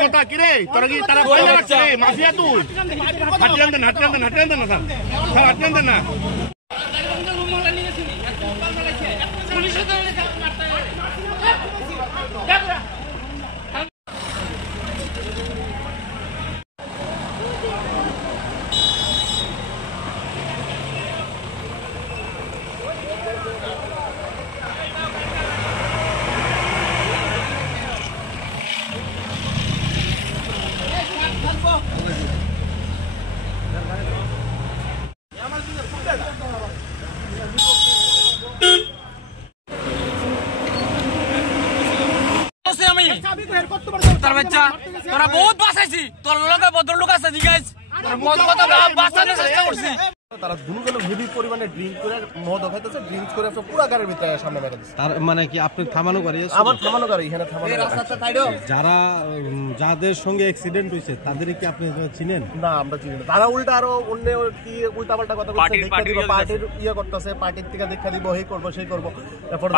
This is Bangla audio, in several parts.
কথা কি রে তোরা কি তারা বলে রাখছে রে মাফিয়া তুই হাঁটেন দেন না স্যার হাঁটেন দেন না তোরা বহুত বাঁচাইছি তোর লগে ভদ্রলোক আছে জিজ্ঞাস বাঁচানোর চেষ্টা করছি। তারা দুজন হেভি পরিমাণে ড্রিঙ্ক করে মদ খাইতেছে, ড্রিঙ্কস করে পুরো গাড়ির ভিতরে সামনে মেরে দিচ্ছে। তার মানে কি আপনি থামানো গাড়ি? আমার থামানো গাড়ি এখানে থামানো। যারা যাদের সঙ্গে অ্যাক্সিডেন্ট হয়েছে তাদের কি আপনি চিনেন? না, আমরা চিনি না। তারা উল্টা আরো অন্য কি উল্টাপাল্টা কথা বলছে, দেখা দিব পার্টির ইয়ে করতেছে, পার্টির থেকে দেখা দিব এই করব সেই করব। তারপর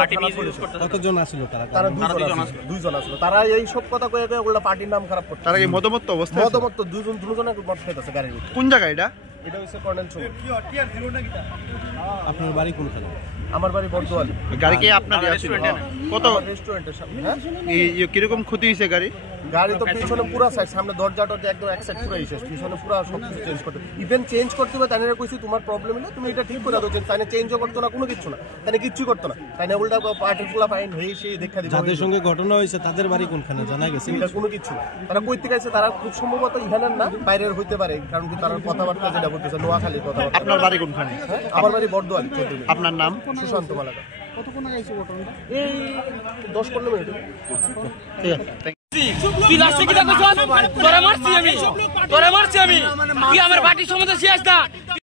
কতজন আসছিল তারা? তারা দুইজন আসলো। তারা এই সব কথা কয়ে কয়ে উল্টা পার্টির নাম খারাপ করতে। তারা কি মদমত্ত অবস্থায়? মদমত্ত দুজনে মদ খাইতেছে গাড়ির ভিতরে। কোন জায়গা এটা? এটা হচ্ছে কর্নেল চৌক। আপনার বাড়ি কোনখানে? আমার বাড়ি বর্দোয়ালি। গাড়ি কি আপনার কত রেস্টুরেন্টের সামনে? কিরকম ক্ষতি হয়েছে গাড়ি? গাড়ি তো পিছনে পুরো সাইড, সামনে দরজাটা একদম এক সাইড পুরো শেষ, পিছনে পুরো সব কিছু চেঞ্জ করতে, ইভেন চেঞ্জ করতে হবে। তাই কইছি তোমার প্রবলেম হলে তুমি এটা ঠিক করে দাও। তাই চেঞ্জও করতো না, কোনো কিছু না, তাই কিচ্ছু করতো না। তাই উল্টা পার্টি ফুলা ফাইন হয়ে সেই দেখা দিবে। যাদের সঙ্গে ঘটনা হয়েছে তাদের বাড়ি কোনখানে জানা গেছে? এটা কোনো কিছু না। তারা কই থেকে আসছে তারা খুব সম্ভবত ইহানের না, বাইরের হইতে পারে, কারণ কি তার কথাবার্তা যেটা বলতেছে নোয়াখালীর কথাবার্তা। আপনার বাড়ি কোনখানে? আমার বাড়ি বর্দোয়ালি। আপনার নাম? সুশান্ত মালাকা। কতক্ষণ আগে আইছে ঘটনাটা? এই 10-15 মিনিট। ঠিক আছে। কি রাস্তা কি দেখো তোরা মারছি আমি কি আমার বাড়ির সম্বন্ধে শেষ না।